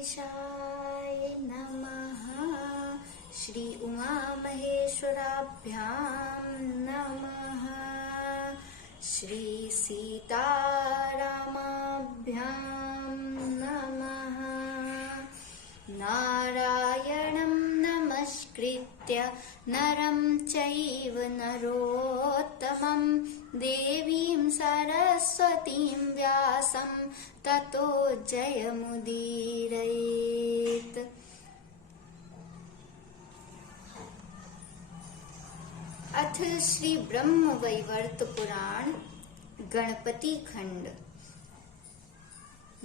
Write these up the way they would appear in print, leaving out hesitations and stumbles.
गणेशाय नमः। श्री उमा महेश्वराभ्यां नमः। श्री सीतारामाभ्यां नमः। नारायणं नमस्कृत्य नरं चैव नरोत्तमं देवीं सरस्वतीं व्यासं ततो जयमुदीरयेत्। अथ श्री ब्रह्म वैवर्त पुराण गणपति खंड।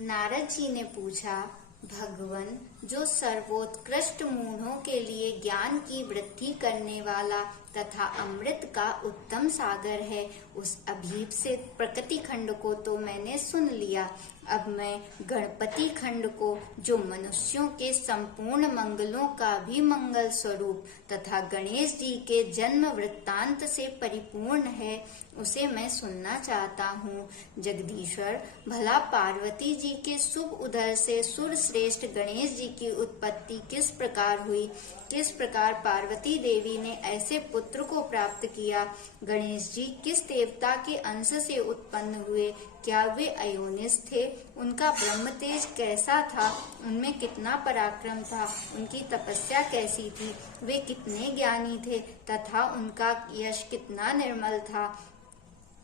नारद जी ने पूछा, भगवन, जो सर्वोत्कृष्ट मूढ़ों के लिए ज्ञान की वृद्धि करने वाला तथा अमृत का उत्तम सागर है, उस अभीप से प्रकृति खंड को तो मैंने सुन लिया। अब मैं गणपति खंड को, जो मनुष्यों के संपूर्ण मंगलों का भी मंगल स्वरूप तथा गणेश जी के जन्म वृत्तांत से परिपूर्ण है, उसे मैं सुनना चाहता हूँ। जगदीश्वर, भला पार्वती जी के शुभ उदर से सुर श्रेष्ठ गणेश जी की उत्पत्ति किस प्रकार हुई? किस प्रकार पार्वती देवी ने ऐसे पुत्र को प्राप्त किया? गणेश जी किस देवता के अंश से उत्पन्न हुए? क्या वे अयोनिस थे? उनका ब्रह्म तेज कैसा था? उनमें कितना पराक्रम था? उनकी तपस्या कैसी थी? वे कितने ज्ञानी थे तथा उनका यश कितना निर्मल था?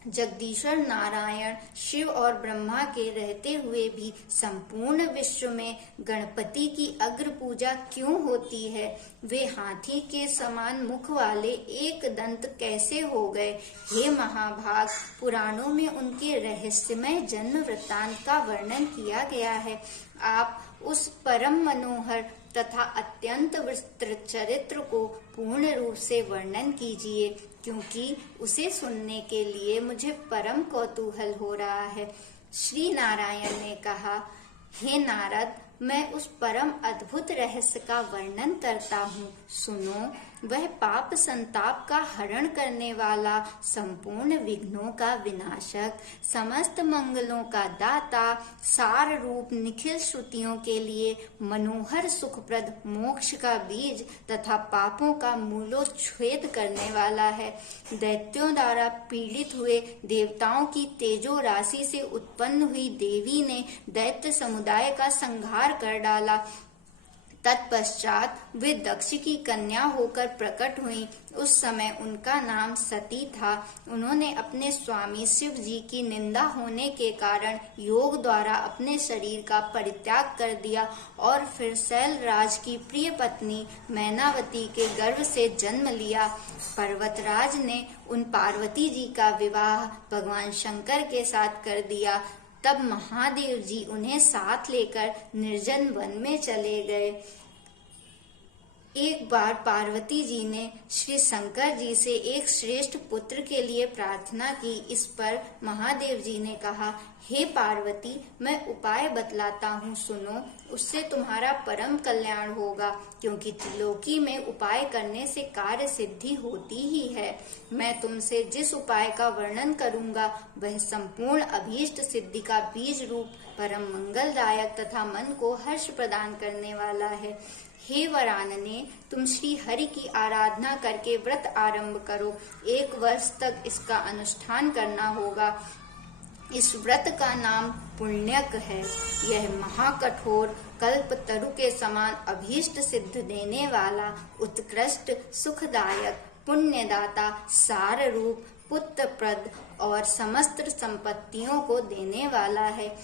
जगदीश्वर नारायण, शिव और ब्रह्मा के रहते हुए भी संपूर्ण विश्व में गणपति की अग्र पूजा क्यों होती है? वे हाथी के समान मुख वाले एक दंत कैसे हो गए? हे महाभाग, पुराणों में उनके रहस्यमय जन्म वृत्तांत का वर्णन किया गया है। आप उस परम मनोहर तथा अत्यंत विस्तृत चरित्र को पूर्ण रूप से वर्णन कीजिए, क्योंकि उसे सुनने के लिए मुझे परम कौतूहल हो रहा है। श्री नारायण ने कहा, हे नारद, मैं उस परम अद्भुत रहस्य का वर्णन करता हूँ। सुनो, वह पाप संताप का हरण करने वाला, संपूर्ण विघ्नों का विनाशक, समस्त मंगलों का दाता, सार रूप निखिल श्रुतियों के लिए मनोहर सुखप्रद मोक्ष का बीज तथा पापों का मूलोच्छेद करने वाला है। दैत्यों द्वारा पीड़ित हुए देवताओं की तेजो राशि से उत्पन्न हुई देवी ने दैत्य समुदाय का संहार कर डाला। तत्पश्चात वे दक्ष की कन्या होकर प्रकट हुईं। उस समय उनका नाम सती था। उन्होंने अपने स्वामी शिव जी की निंदा होने के कारण योग द्वारा अपने शरीर का परित्याग कर दिया और फिर शैलराज की प्रिय पत्नी मैनावती के गर्भ से जन्म लिया। पर्वतराज ने उन पार्वती जी का विवाह भगवान शंकर के साथ कर दिया। तब महादेव जी उन्हें साथ लेकर निर्जन वन में चले गए। एक बार पार्वती जी ने श्री शंकर जी से एक श्रेष्ठ पुत्र के लिए प्रार्थना की। इस पर महादेव जी ने कहा, हे पार्वती, मैं उपाय बतलाता हूँ, सुनो। उससे तुम्हारा परम कल्याण होगा, क्योंकि त्रिलोकी में उपाय करने से कार्य सिद्धि होती ही है। मैं तुमसे जिस उपाय का वर्णन करूंगा वह संपूर्ण अभीष्ट सिद्धि का बीज रूप, परम मंगलदायक तथा मन को हर्ष प्रदान करने वाला है। हे वरानने, तुम श्री हरि की आराधना करके व्रत आरंभ करो। 1 वर्ष तक इसका अनुष्ठान करना होगा। इस व्रत का नाम पुण्यक है। यह महाकठोर कल्प तरु के समान अभीष्ट सिद्ध देने वाला, उत्कृष्ट सुखदायक, पुण्यदाता, सार रूप, पुत्रप्रद और समस्त संपत्तियों को देने वाला है।